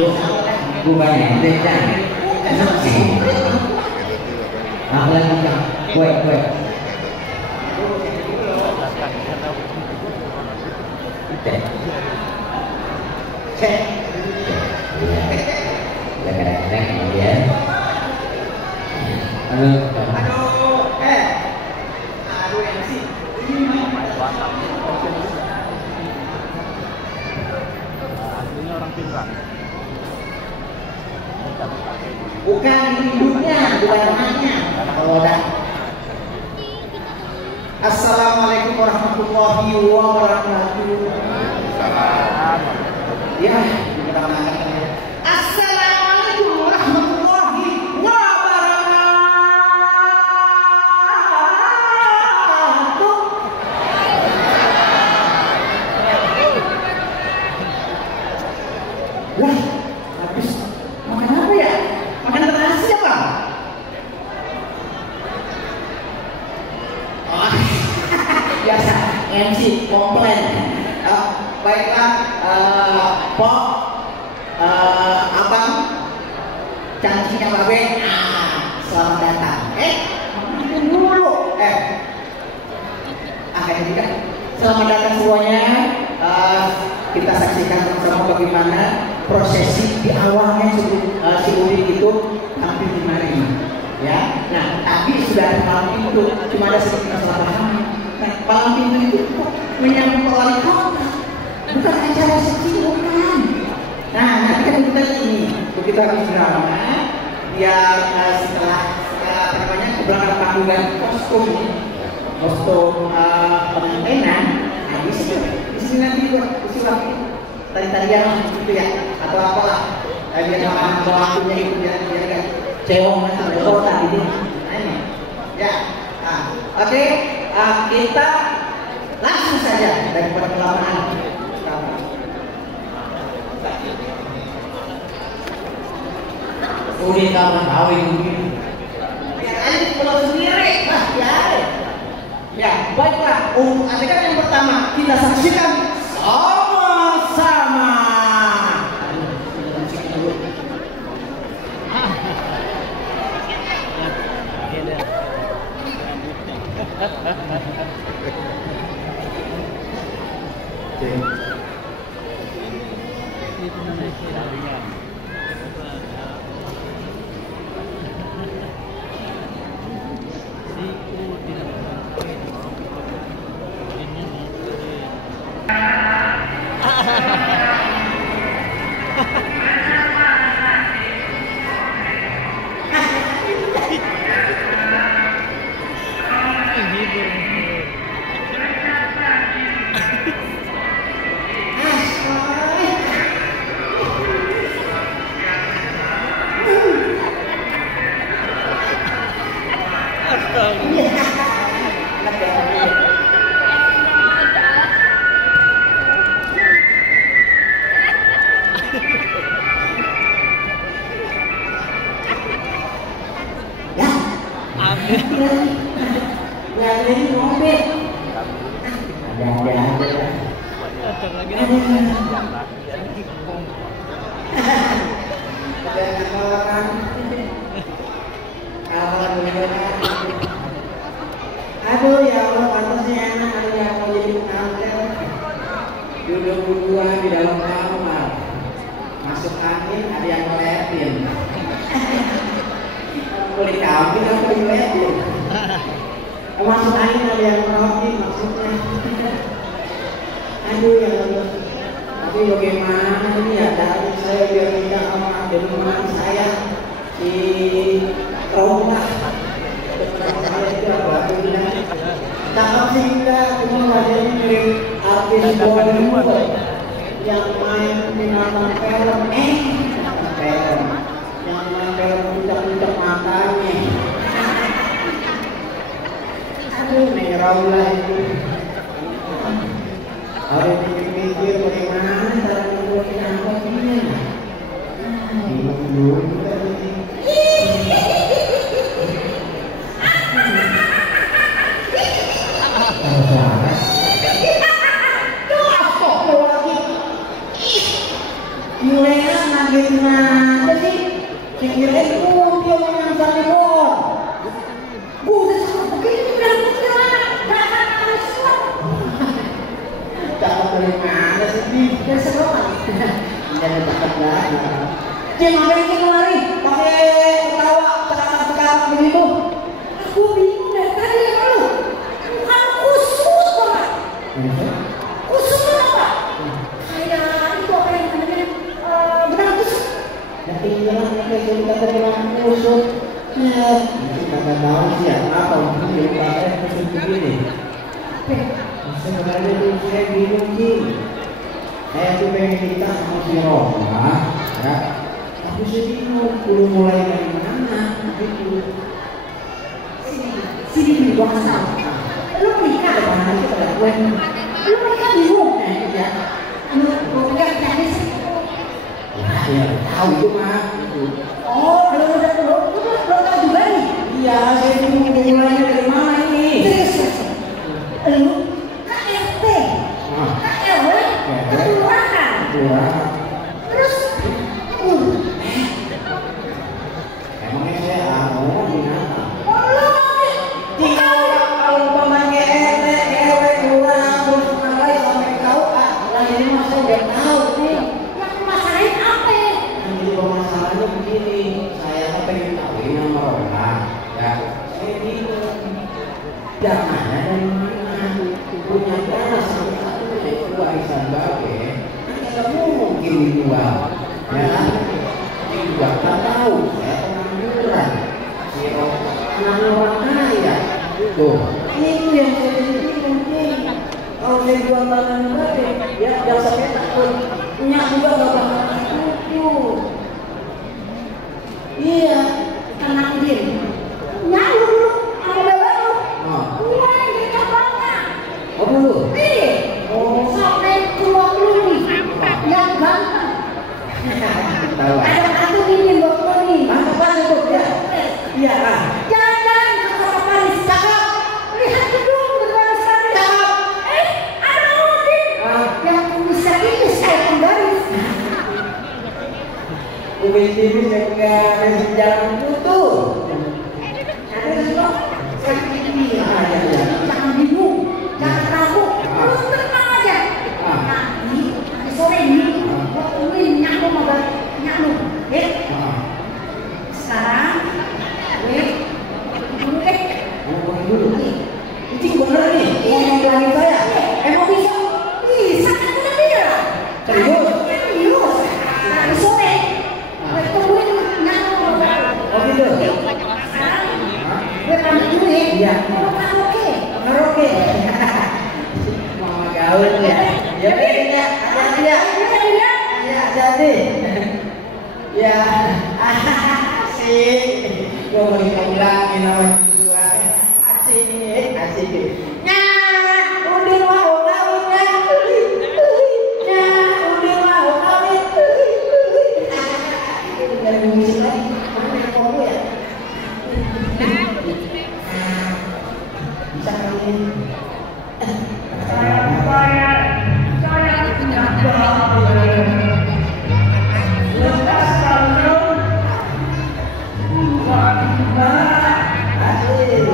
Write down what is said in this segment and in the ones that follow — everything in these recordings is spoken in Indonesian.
banyak dejan apa lagi kue cek kadang-kadang kemudian MC aslinya orang Pinrang. Bukan hidupnya, bukan namanya. Kalau udah. Assalamualaikum warahmatullahi wabarakatuh. Ya, Assalamualaikum warahmatullahi wabarakatuh. Wah, habis makan apa ya? Makan terasi apa? Oh, biasa MC komplain. Baiklah, Pok, Abang, cantiknya Babe, selamat datang. Makan dulu. Kayak juga. Selamat datang semuanya. Kita saksikan bersama bagaimana prosesi di awalnya si Udin itu hampir dimari, ya. Nah, tapi sudah ada malam itu, cuma ada sedikit masalah paham. Nah, malam minggu itu menyambut wali kota, bukan acara kecil, bukan. Nah, nanti kan kita ini, begitu habis drama, biar setelah apa namanya keberangkatan panggungan kostum pengantinan, nah di sini nanti usulan tari-tarian gitu ya, atau apalah, biar makan waktunya itu biar kan cewek sampai kota gitu. Nah ini, ya, oke, kita langsung saja daripada kelamaan. Udah kawan kawin begini. Ya aja pulau sendiri, ya, baiklah. Untuk adegan yang pertama kita saksikan sama-sama. Aduh ya Allah, pantasnya enak ada yang mau jadi pengantin. Duduk berdua di dalam kamar, masuk angin ada yang ngeliatin. Boleh kambing apa ngeliatin? Masuk angin ada yang ngerokin maksudnya. Aduh ya Allah, tapi bagaimana ini ya dari saya biar tidak sama dengan saya di rumah. Cakep sih enggak, cuma wajahnya mirip artis Bollywood yang main sinetron film, yang main film puncak-puncak matanya. Aduh, nih Raula itu harus mikir bagaimana cara membuatnya apa ini. Bingung dulu kita ini. Mulai ngagetin aja sih. Kirain dia yang sampai bor. Buset, begini bilang cakep dari mana sih? Dari sekolah. Jangan cakep banget. Cing, ngapain Cing kemari? Pakai ketawa, cakap-cakap begitu. Aku bingung dari tadi ya lu. Bukan kusut banget. Kusut apa? Kayak itu apa yang namanya benang kusut. Ya iyalah, kayak gitu kata benang kusut. Ya, kata tahu siapa untuk pakai kusut begini. Sebenarnya tuh saya bingung sih. Saya tuh pengen cerita sama si Roma, ya. Tapi saya bingung, perlu mulai dari mana? Gitu. Sini di bawah sana. Lu menikah ada mana sih pada gue? Lu menikah bingung, ya? Lu menikah jadi sih? Ya, tahu itu mah. Oh, kalau udah tahu juga nih? Iya, saya bingung mulainya dari mana ini? Serius. Lu KRT, KRW, kelurahan, terus emangnya saya binatang? Oh lu tinggal kalau umpamanya RT, RW, kelurahan, terus apa yang sampai tahu lah ini mah saya udah tahu nih. Yang masalahin apa ya? Yang jadi permasalahannya begini, saya kan pengen kawin sama orang, ya saya bingung, dananya dari mana? Punya dana satu-satunya itu warisan babe, nggak mungkin dijual, ya kan? Dijual tak tahu, saya pengangguran, si orang kaya, tuh itu yang saya bingung nih. Kalau saya jual tanah babe, ya jangan sampai takut, punya juga nggak bakal setuju. Iya, tanah dia, nyalu, aku belok, oh dulu? Iya. Oh. Sampai 20 nih. Yang ganteng. Tahu. Ada satu ini 20 nih. Apa itu? Ya. Iya. Jalan-jalan ke Kota Paris. Cakep. Lihat gedung berbaris-baris. Cakep. Ada mobil. Yang bisa ini saya penggaris. Mobil TV saya penggaris jalan putus. Ada semua. Saya ini. Jangan bingung. Jangan ragu, lu tenang aja. Nanti sore ini, gua tungguin nyaku sama nyaku, ya. Sekarang, dulu deh. Ngomongin dulu. Ini bener nih, ngomongin saya. Emang bisa? Bisa kan udah bilang. Serius? Serius. Nanti sore, gua tungguin nyaku sama. Oh gitu. Sekarang, gue pamit dulu ya. Iya. Karaoke. Mama gaul ya. Ya ya. Ya jadi. Ya. Asik. Gua mau dibilangin sama gua. Asik, asik. Nah, udah mau kawin kan? Nah, udah mau kawin. Dari musik lagi. Mana kamu ya? Bisa kawin. Saya lepas tahun asik.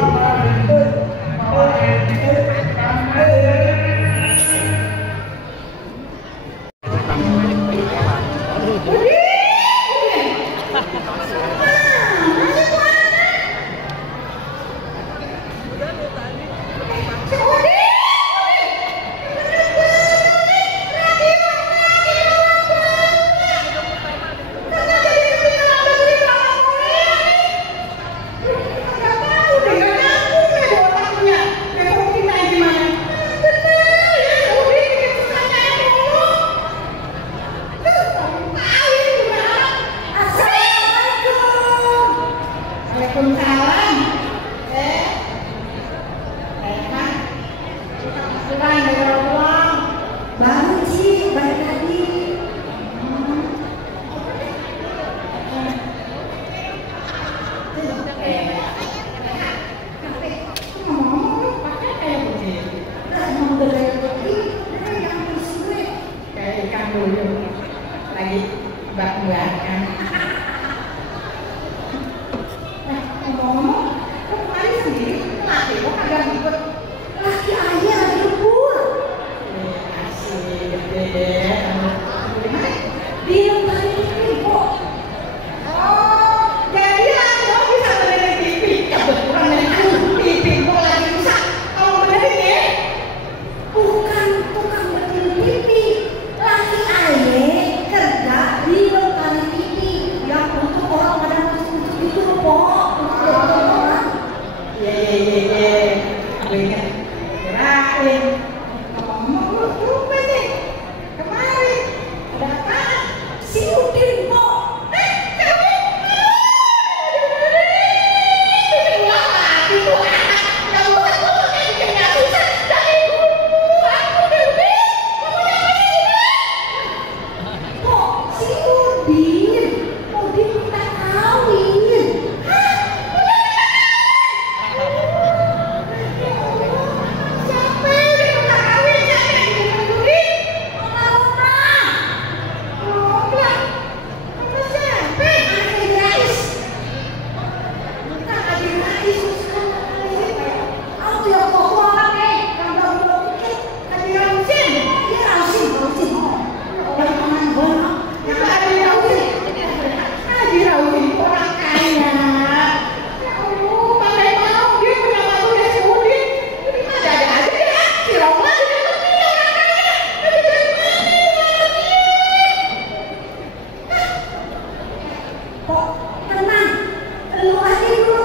kan. Ngomong-ngomong, kok kemarin sendiri laki kok kagak ikut? Laki aja lagi libur. Asik, gede. Di mana? Di rumah ibu. Oh, jadi laki lo bisa benerin TV. Kebetulan dari TV gue lagi rusak. Kalau benerin ya? Bukan tukang betul TV. Laki aja kerja di rumah TV yang untuk orang pada masuk itu kok. Ye. Gue ingat. Kirain. Ngomong lu lupa nih. Kemarin ada apaan? Si Udin kok. Kok si Udin? Udin minta kawin. Siapa yang minta kawin? Siapa yang minta kawin? Mama. Oh, enggak. Sama siapa? Anaknya Rais. Anaknya Rais. Aku yang kok orang nih. Yang baru dikit. Haji Ramsin. Iya Rausin. Orang teman banget. Itu Haji Ramsin. Haji Ramsin itu orang kaya. Ya Allah, pandai mau dia punya mantu dari Saudi. Ini mah ada aja ya. Si Roma juga lebih orang kaya. Tapi dari mana dia? Kok tenang. Lu aja dulu.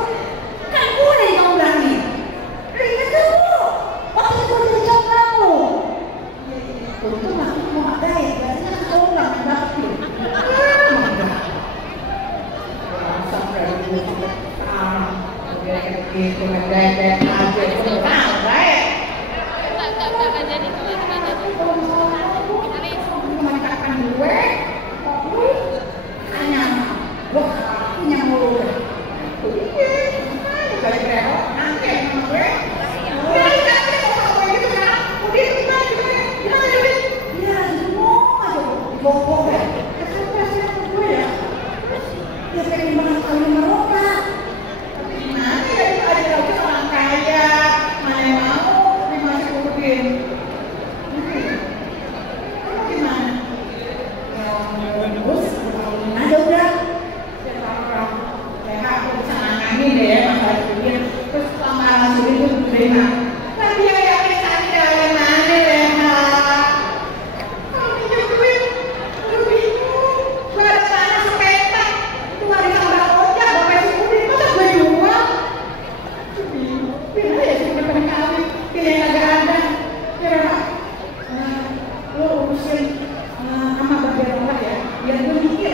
Kan gue yang kamu bilangin. Ingat dulu. Waktu itu gue jadi cowok kamu. Untung aku mau ada ya. Biasanya kan kamu nggak ngebak tuh. Sampai dulu gitu ngedek aja itu orang baik. Memanfaatkan gue, kok lu hanya lu punya mulu. Iya, balik rewel, nanti sama gue. Udah dikasih sama gue gitu kan? Udah gimana? Iya, semua aja. Bobok ya? Kasih sama gue ya. Ya pengen banget kawin sama Roka. Tapi gimana ya itu ada lagi orang kaya, mana yang mau dimasuk Udin? Kamu gimana? Terus kawin aja udah. Kayak aku bisa nanganin deh masalah Udin. Terus lamaran Udin itu diterima. Kan dia yang cari dari mana deh, kalau minjem duit, lu bingung. Gue ada tanah sepetak, itu nggak ditambah ojek, bapak si Udin, masa gue jual? Biar aja sih udah pengen kawin, biar yang agak ada. Biar apa? Lo urusin sama bagian orang ya, biar gue mikir